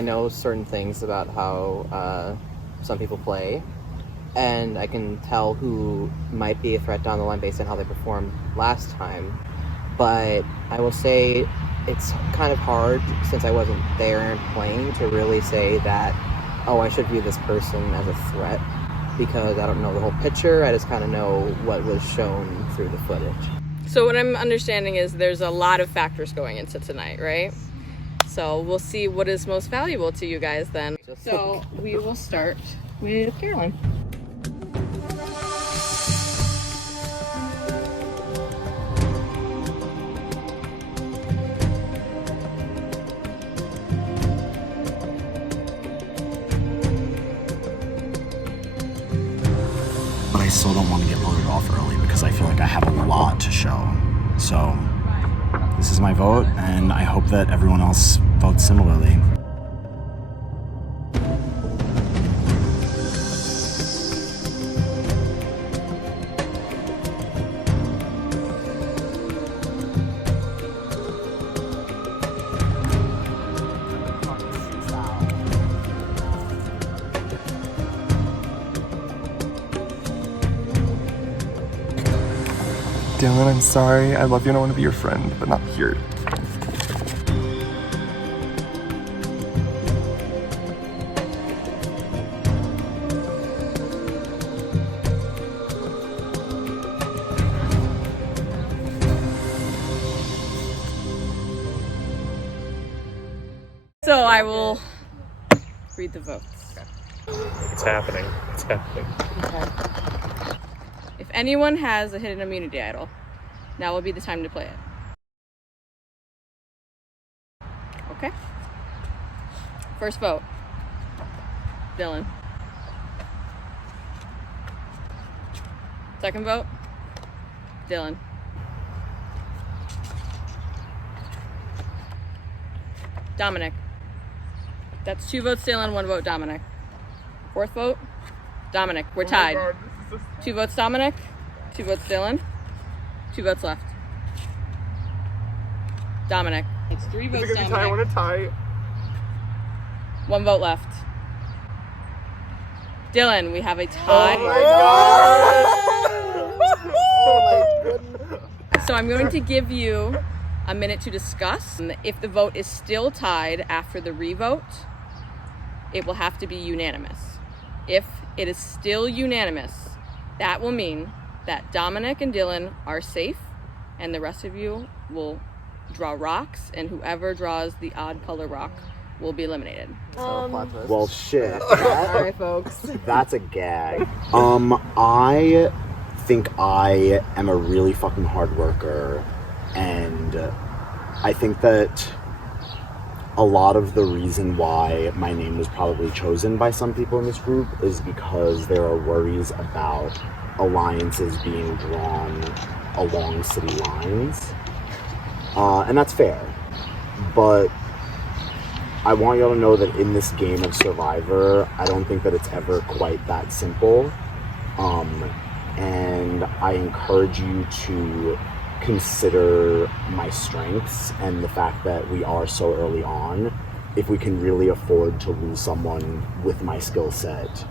know certain things about how some people play, and I can tell who might be a threat down the line based on how they performed last time. But I will say it's kind of hard, since I wasn't there and playing, to really say that, oh, I should view this person as a threat, because I don't know the whole picture. I just kind of know what was shown through the footage. So what I'm understanding is there's a lot of factors going into tonight, right? So we'll see what is most valuable to you guys then. So we will start with Caroline. But I still don't want to get voted off early because I feel like I have a lot to show. So this is my vote, and I hope that everyone else votes similarly. Dylan, I'm sorry. I love you and I want to be your friend, but not here. So I will read the votes. It's happening. It's happening. Okay. If anyone has a hidden immunity idol, now will be the time to play it. Okay. First vote. Dylan. Second vote. Dylan. Dominic. That's 2 votes Dylan, 1 vote Dominic. Fourth vote. Dominic. We're tied. 2 votes Dominic, 2 votes Dylan, 2 votes left. Dominic. It's 3 votes Dominic. I want to tie. 1 vote left. Dylan, we have a tie. Oh my goodness. So I'm going to give you a minute to discuss. If the vote is still tied after the revote, it will have to be unanimous. If it is still unanimous, that will mean that Dominic and Dylan are safe, and the rest of you will draw rocks, and whoever draws the odd color rock will be eliminated. Well, shit. Alright, folks. That's a gag. I think I am a really fucking hard worker, and I think that a lot of the reason why my name was probably chosen by some people in this group is because there are worries about alliances being drawn along city lines. And that's fair. But I want y'all to know that in this game of Survivor, I don't think that it's ever quite that simple. And I encourage you to consider my strengths and the fact that we are so early on, if we can really afford to lose someone with my skill set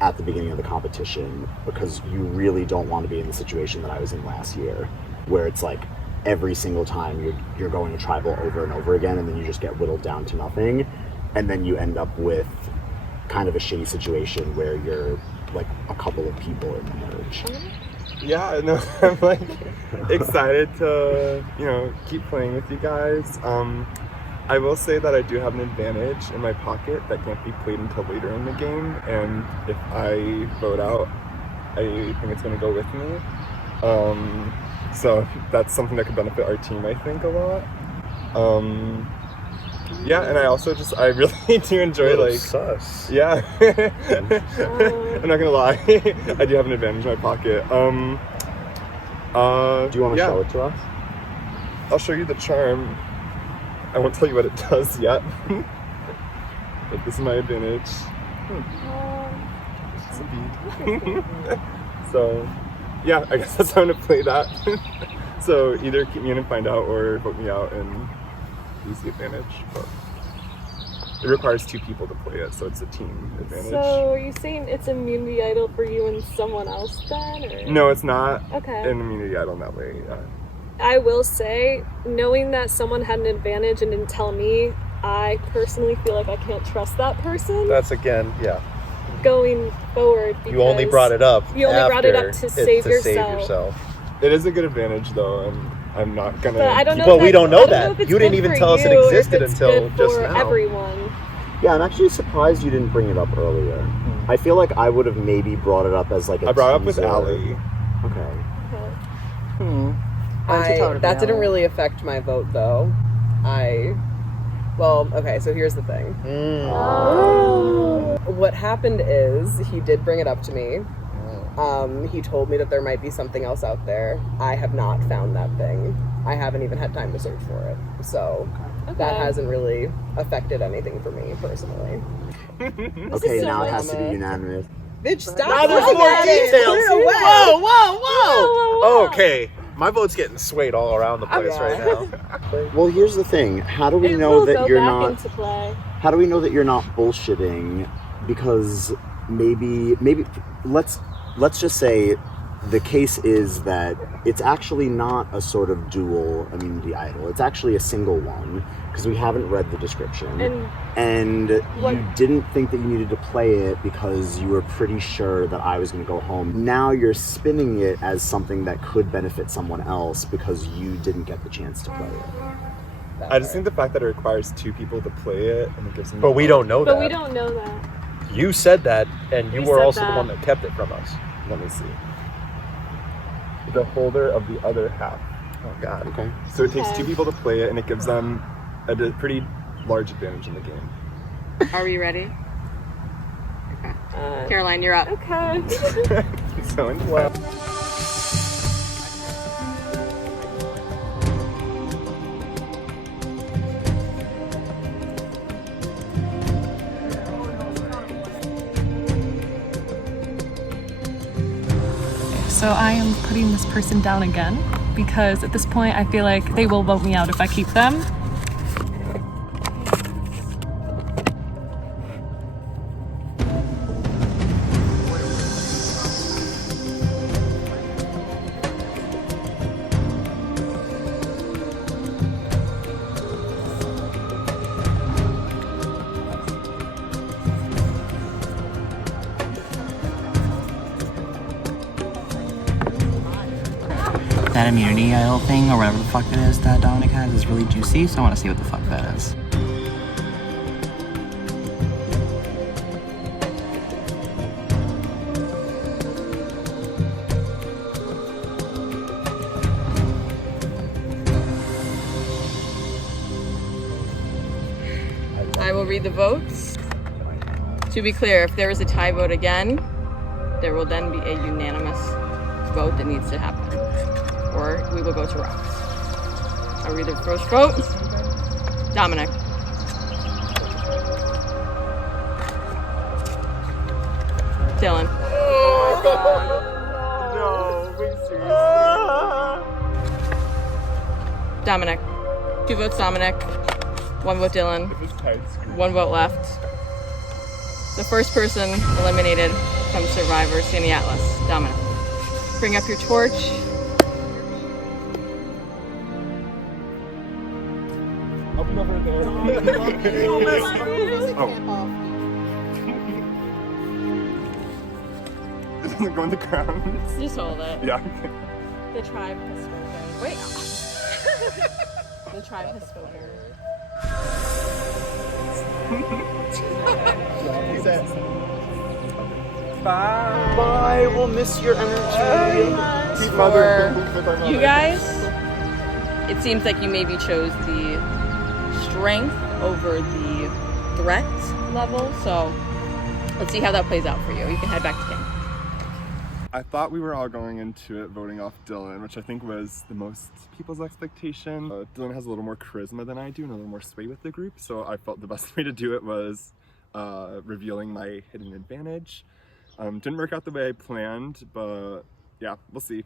at the beginning of the competition, because you really don't want to be in the situation that I was in last year, where it's like every single time you're going to tribal over and over again, and then you just get whittled down to nothing, and then you end up with kind of a shitty situation where you're like a couple of people in the merge. Yeah, no, I'm like excited to, keep playing with you guys. I will say that I do have an advantage in my pocket that can't be played until later in the game, and if I vote out, I think it's going to go with me. So that's something that could benefit our team, I think, a lot. Yeah, and I also I really do enjoy sus. Yeah. I'm not gonna lie, I do have an advantage in my pocket. Do you want to show it to us? I'll show you the charm. I won't tell you what it does yet. But this is my advantage. It's a bead. So, yeah, I guess that's how I'm gonna play that. So either keep me in and find out, or vote me out and use the advantage. But it requires 2 people to play it, so it's a team advantage. So are you saying it's immunity idol for you and someone else then? Or? No, it's not Okay. an immunity idol in that way. I will say, knowing that someone had an advantage and didn't tell me, I personally feel like I can't trust that person. That's yeah. Going forward, because You only brought it up. You only brought it up to save yourself. It is a good advantage, though, and I'm not gonna. But I don't know. But we don't know that. You didn't even tell us it existed until just now. Everyone. Yeah, I'm actually surprised you didn't bring it up earlier. I feel like I would have maybe brought it up as like a I brought it up with teaser. Allie. Okay. That didn't really affect my vote, though. So here's the thing. What happened is, he did bring it up to me. He told me that there might be something else out there. I have not found that thing. I haven't even had time to search for it. So that hasn't really affected anything for me personally. Okay, now it has to be unanimous. Bitch, stop. Now there's more details. Whoa. Okay, my vote's getting swayed all around the place right now. Well, here's the thing. How do we know that you're not? How do we know that you're not bullshitting? Because maybe let's just say the case is that it's actually not a sort of dual immunity idol. It's actually a single one, because we haven't read the description. And you didn't think that you needed to play it because you were pretty sure that I was going to go home. Now you're spinning it as something that could benefit someone else because you didn't get the chance to play it. I just think the fact that it requires 2 people to play it, and it gives them. But we don't know that. But we don't know that. You said that, and you We were said also the that. one that kept it from us. Let me see. The holder of the other half. Oh God. Okay. So it takes two people to play it, and it gives them a pretty large advantage in the game. Are we ready? Okay. Caroline, you're up. Okay. So intense. So I am putting this person down again because at this point I feel like they will vote me out if I keep them. That immunity idol thing, or whatever the fuck it is that Dominic has, is really juicy, so I want to see what the fuck that is. I will read the votes. To be clear, if there is a tie vote again, there will then be a unanimous vote that needs to happen, or we will go to rocks. I'll read the first vote. Dominic. Dylan. Oh my God. No, being serious. Dominic. 2 votes Dominic. 1 vote Dylan. 1 vote left. The first person eliminated from Survivor, Skaneateles. Dominic. Bring up your torch. Up and over there. Oh. It doesn't go in the ground. Just hold it. Yeah. The tribe has spoken. Wait. The tribe has spoken. Bye. Bye. We'll miss your energy. For you guys, it seems like you maybe chose the strength over the threat level. So let's see how that plays out for you. You can head back to camp. I thought we were all going into it voting off Dylan, which I think was the most people's expectation. Dylan has a little more charisma than I do and a little more sway with the group, so I felt the best way to do it was revealing my hidden advantage. Didn't work out the way I planned, but yeah, we'll see.